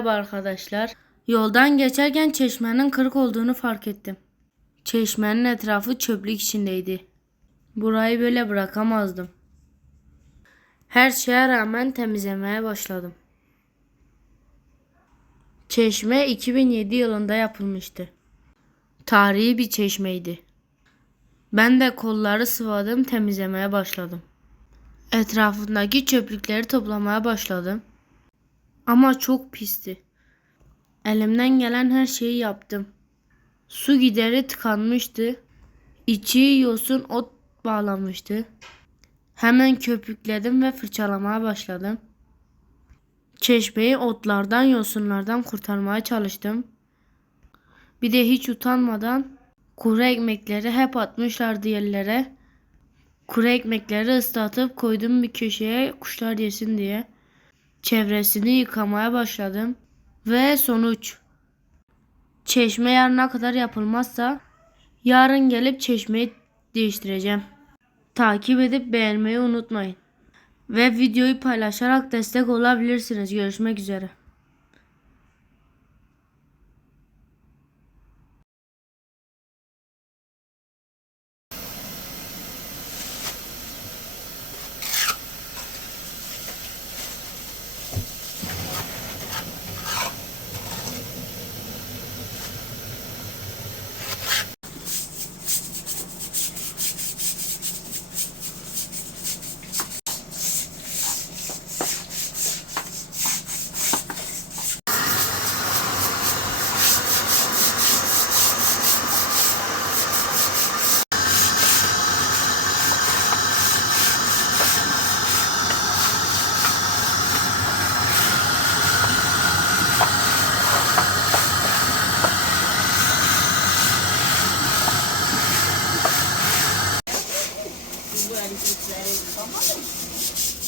Merhaba arkadaşlar. Yoldan geçerken çeşmenin kırık olduğunu fark ettim. Çeşmenin etrafı çöplük içindeydi. Burayı böyle bırakamazdım. Her şeye rağmen temizlemeye başladım. Çeşme 2007 yılında yapılmıştı. Tarihi bir çeşmeydi. Ben de kolları sıvadım, temizlemeye başladım. Etrafındaki çöplükleri toplamaya başladım. Ama çok pisti. Elimden gelen her şeyi yaptım. Su gideri tıkanmıştı. İçi yosun ot bağlamıştı. Hemen köpükledim ve fırçalamaya başladım. Çeşmeyi otlardan, yosunlardan kurtarmaya çalıştım. Bir de hiç utanmadan kuru ekmekleri hep atmışlardı yerlere. Kuru ekmekleri ıslatıp koydum bir köşeye kuşlar yesin diye. Çevresini yıkamaya başladım. Ve sonuç. Çeşme yarına kadar yapılmazsa yarın gelip çeşmeyi değiştireceğim. Takip edip beğenmeyi unutmayın. Ve videoyu paylaşarak destek olabilirsiniz. Görüşmek üzere.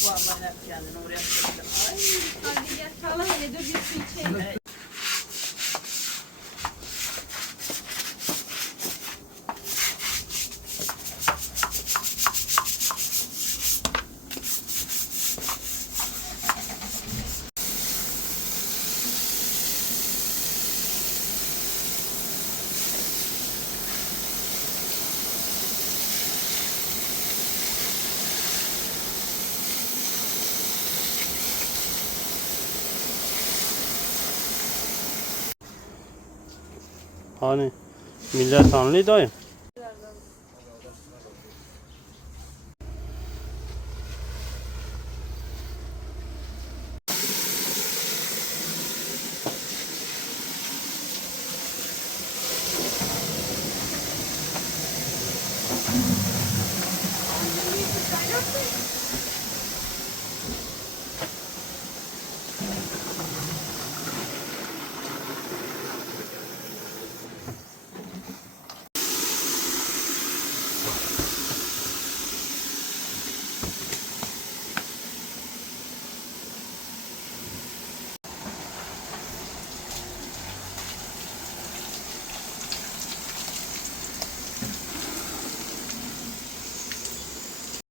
Vallahi kendini oraya koydum. Ay, hadi gel kalan hele dur bir su içeyim. Hani millet anlıyor dayı.